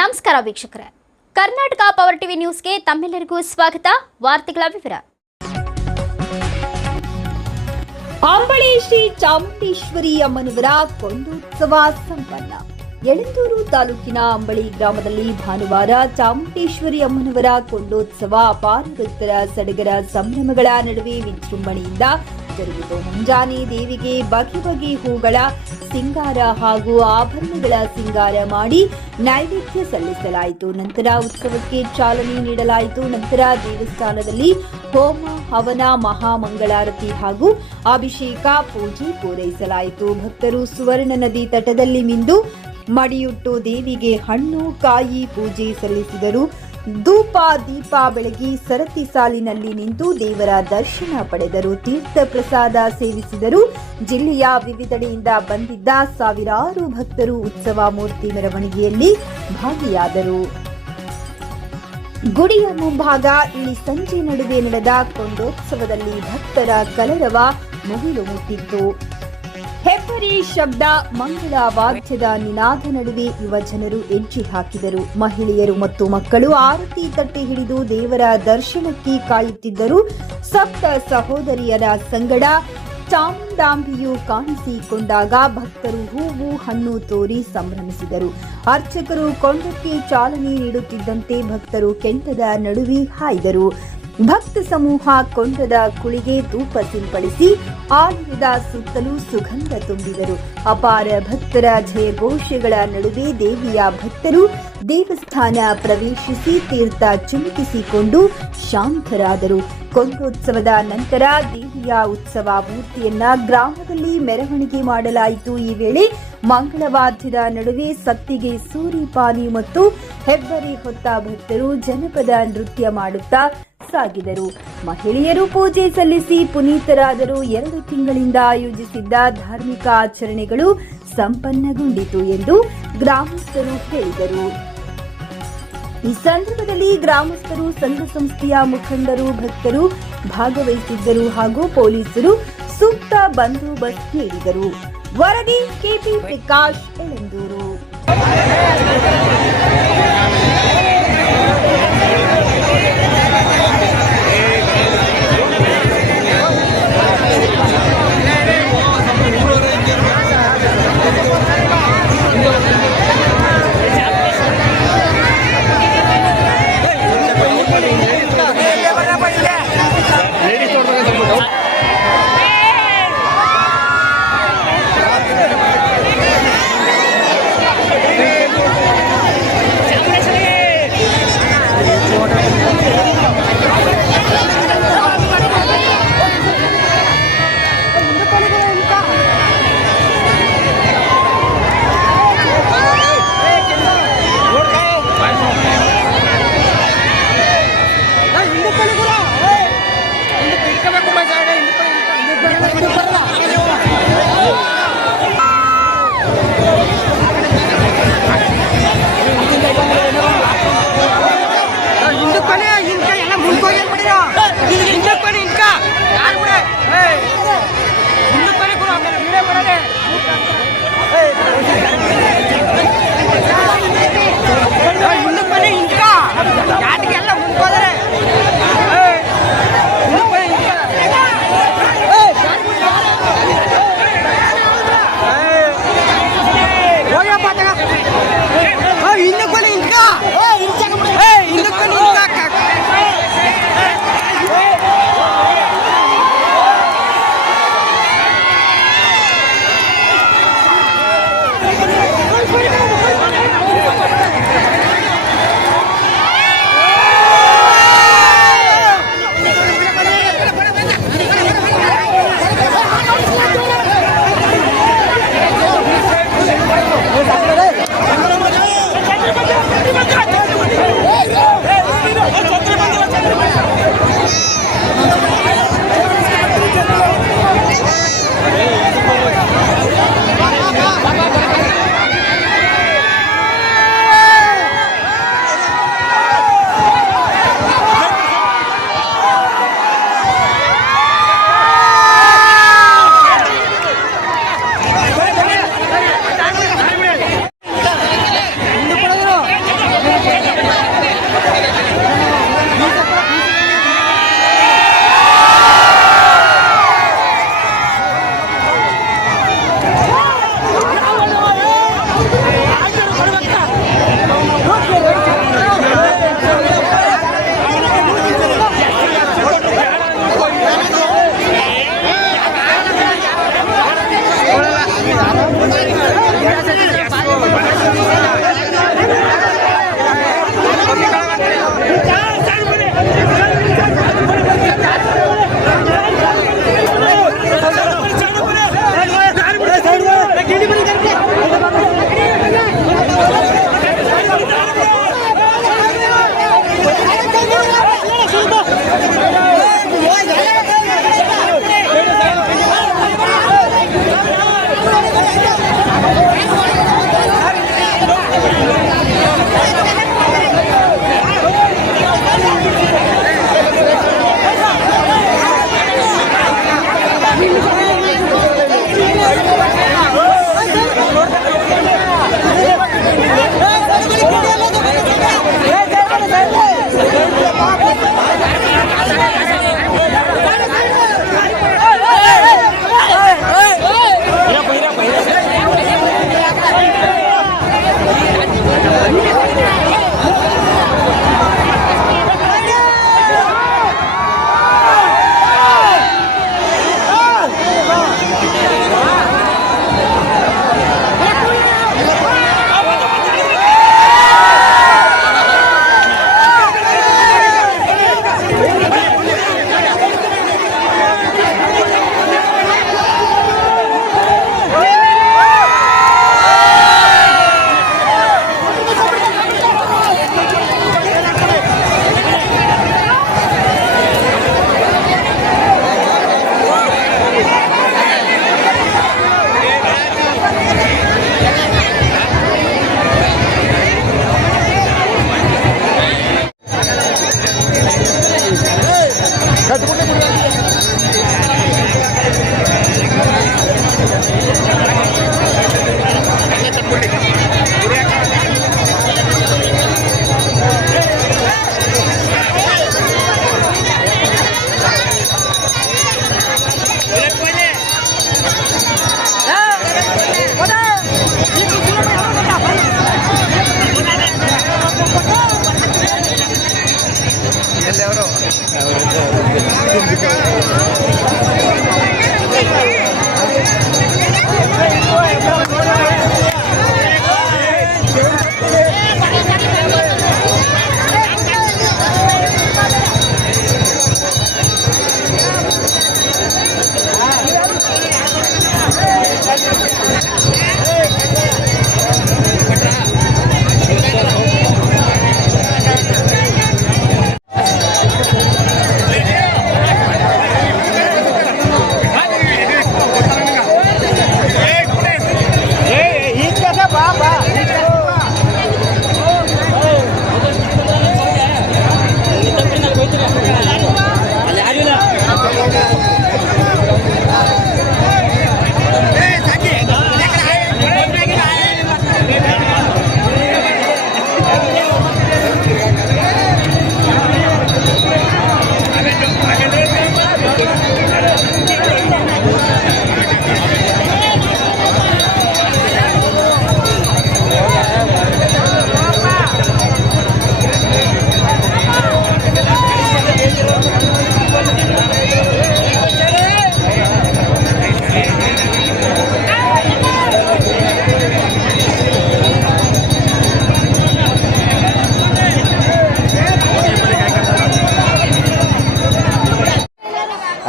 ನಮಸ್ಕಾರ ವೀಕ್ಷಕರೇ. Karnataka power TV ನ್ಯೂಸ್ಗೆ ತಮ್ಮೆಲ್ಲರಿಗೂ ಸ್ವಾಗತ. ವಾರ್ತೆಗಳ ವಿವರ. ಅಂಬಳಿ ಶ್ರೀ ಚಾಮುಂಡೇಶ್ವರಿ ಅಮ್ಮನವರ ಕೊಂಡೋತ್ಸವ ಸಂಪನ್ನ. ಯಳಂದೂರು ತಾಲೂಕಿನ ಅಂಬಳಿ ಗ್ರಾಮದಲ್ಲಿ ಭಾನುವಾರ ಚಾಮುಂಡೇಶ್ವರಿ ಅಮ್ಮನವರ ಕೊಂಡೋತ್ಸವ ಅಪಾರ ಭಕ್ತರ ಸಡಗರ ಸಂಭ್ರಮಗಳ ನಡುವೆ ವಿಜೃಂಭಣೆಯಿಂದ ಜರುಗಿತು. ಮುಂಜಾನೆ ದೇವಿಗೆ ಬಗೆ ಬಗೆ ಹೂಗಳ, ಸಿಂಗಾರ ಹಾಗೂ ಆಭರಣಗಳ ಸಿಂಗಾರ ಮಾಡಿ ನೈವೇದ್ಯ ಸಲ್ಲಿಸಲಾಯಿತು. ನಂತರ ಉತ್ಸವಕ್ಕೆ ಚಾಲನೆ ನೀಡಲಾಯಿತು. ನಂತರ ದೇವಸ್ಥಾನದಲ್ಲಿ ಹೋಮ, ಹವನ, ಮಹಾಮಂಗಳಾರತಿ ಹಾಗೂ ಅಭಿಷೇಕ, ಪೂಜೆ ಪೂರೈಸಲಾಯಿತು. ಭಕ್ತರು ಸುವರ್ಣ ನದಿ ತಟದಲ್ಲಿ ಮಿಂದು ಮಡಿಯುಟ್ಟು ದೇವಿಗೆ ಹಣ್ಣು, ಕಾಯಿ ಪೂಜೆ ಸಲ್ಲಿಸಿದರು. ಧೂಪ, ದೀಪ ಬೆಳಗಿ ಸರತಿ ಸಾಲಿನಲ್ಲಿ ನಿಂತು ದೇವರ ದರ್ಶನ ಪಡೆದರು. ತೀರ್ಥ ಪ್ರಸಾದ ಸೇವಿಸಿದರು. ಜಿಲ್ಲೆಯ ವಿವಿಧೆಡೆಯಿಂದ ಬಂದಿದ್ದ ಸಾವಿರಾರು ಭಕ್ತರು ಉತ್ಸವ ಮೂರ್ತಿ ಮೆರವಣಿಗೆಯಲ್ಲಿ ಭಾಗಿಯಾದರು. ಗುಡಿಯ ಮುಂಭಾಗ ಇಲ್ಲಿ ಸಂಜೆ ನಡುವೆ ನಡೆದ ಕೊಂಡೋತ್ಸವದಲ್ಲಿ ಭಕ್ತರ ಕಲರವ ಮುಗಿಲು ಮುಟ್ಟಿತ್ತು. ಹೆಬ್ಬರಿ ಶಬ್ದ ಮಂಗಳ ವಾದ್ಯದ ನಿನಾದ ನಡುವೆ ಯುವ ಜನರು ಹೆಜ್ಜೆ ಹಾಕಿದರು. ಮಹಿಳೆಯರು ಮತ್ತು ಮಕ್ಕಳು ಆರತಿ ತಟ್ಟೆ ಹಿಡಿದು ದೇವರ ದರ್ಶನಕ್ಕೆ ಕಾಯುತ್ತಿದ್ದರು. ಸಪ್ತ ಸಹೋದರಿಯರ ಸಂಗಡ ಚಾಮುಂಡಾಂಬಿಯು ಕಾಣಿಸಿಕೊಂಡಾಗ ಭಕ್ತರು ಹೂವು ಹಣ್ಣು ತೋರಿ ಸಂಭ್ರಮಿಸಿದರು. ಅರ್ಚಕರು ಕೊಂಡಕ್ಕೆ ಚಾಲನೆ ನೀಡುತ್ತಿದ್ದಂತೆ ಭಕ್ತರು ಕೆಂಟದ ನಡುವೆ ಹಾಯ್ದರು. ಭಕ್ತ ಸಮೂಹ ಕೊಂಡದ ಕುಳಿಗೆ ಧೂಪ ಸಿಂಪಡಿಸಿ ಆಲಯದ ಸುತ್ತಲೂ ಸುಗಂಧ ತುಂಬಿದರು. ಅಪಾರ ಭಕ್ತರ ಜಯಘೋಷಗಳ ನಡುವೆ ದೇವಿಯ ಭಕ್ತರು ದೇವಸ್ಥಾನ ಪ್ರವೇಶಿಸಿ ತೀರ್ಥ ಚುಮುಕಿಸಿಕೊಂಡು ಶಾಂತರಾದರು. ಕೊಂಡೋತ್ಸವದ ನಂತರ ದೇವಿಯ ಉತ್ಸವ ಮೂರ್ತಿಯನ್ನ ಗ್ರಾಮದಲ್ಲಿ ಮೆರವಣಿಗೆ ಮಾಡಲಾಯಿತು. ಈ ವೇಳೆ ಮಂಗಳವಾದ್ಯದ ನಡುವೆ ಸತ್ತಿಗೆ ಸೂರಿಪಾನಿ ಮತ್ತು ಹೆಬ್ಬರಿ ಹೊತ್ತ ಭಕ್ತರು ಜನಪದ ನೃತ್ಯ ಮಾಡುತ್ತಾ ಸಾಗಿದರು. ಮಹಿಳೆಯರು ಪೂಜೆ ಸಲ್ಲಿಸಿ ಪುನೀತರಾದರು. ಎರಡು ತಿಂಗಳಿಂದ ಆಯೋಜಿಸಿದ್ದ ಧಾರ್ಮಿಕ ಆಚರಣೆಗಳು ಸಂಪನ್ನಗೊಂಡಿತು ಎಂದು ಗ್ರಾಮಸ್ಥರು ಹೇಳಿದರು. ಈ ಸಂದರ್ಭದಲ್ಲಿ ಗ್ರಾಮಸ್ಥರು ಸಂಘ ಸಂಸ್ಥೆಯ ಮುಖಂಡರು, ಭಕ್ತರು ಭಾಗವಹಿಸಿದ್ದರು ಹಾಗೂ ಪೊಲೀಸರು ಸೂಕ್ತ ಬಂದೋಬಸ್ತ್ ನೀಡಿದರು. ವರದಿ ಕೆಪಿ ಪ್ರಕಾಶ್ ಎಳಂದೂರು. Obrigado.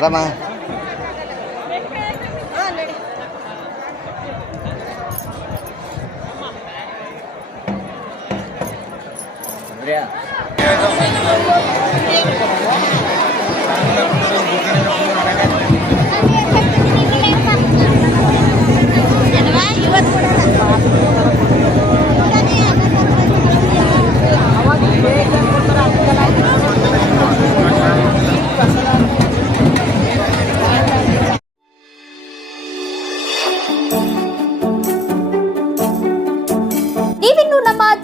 好了吗？